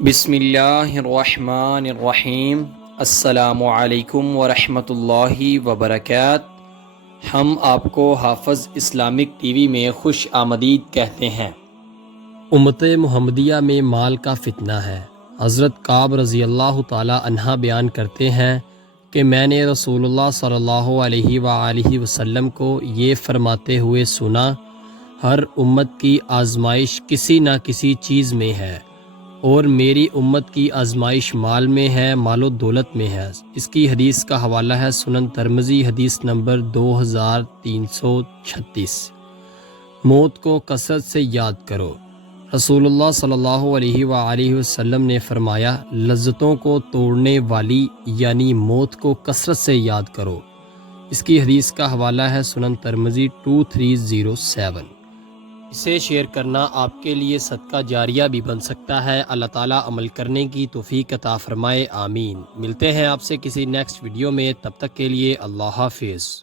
بسم اللہ الرحمن الرحیم۔ السلام علیکم ورحمۃ اللہ وبرکاتہ۔ ہم آپ کو حافظ اسلامک ٹی وی میں خوش آمدید کہتے ہیں۔ امت محمدیہ میں مال کا فتنہ ہے۔ حضرت کعب رضی اللہ تعالی عنہ بیان کرتے ہیں کہ میں نے رسول اللہ صلی اللہ علیہ وآلہ وسلم کو یہ فرماتے ہوئے سنا، ہر امت کی آزمائش کسی نہ کسی چیز میں ہے، اور میری امت کی آزمائش مال میں ہے، مال و دولت میں ہے۔ اس کی حدیث کا حوالہ ہے سنن ترمذی، حدیث نمبر 2336۔ موت کو کثرت سے یاد کرو۔ رسول اللہ صلی اللہ علیہ وآلہ وسلم نے فرمایا، لذتوں کو توڑنے والی یعنی موت کو کثرت سے یاد کرو۔ اس کی حدیث کا حوالہ ہے سنن ترمذی 2307۔ اسے شیئر کرنا آپ کے لیے صدقہ جاریہ بھی بن سکتا ہے۔ اللہ تعالیٰ عمل کرنے کی توفیق عطا فرمائے، آمین۔ ملتے ہیں آپ سے کسی نیکسٹ ویڈیو میں، تب تک کے لیے اللہ حافظ۔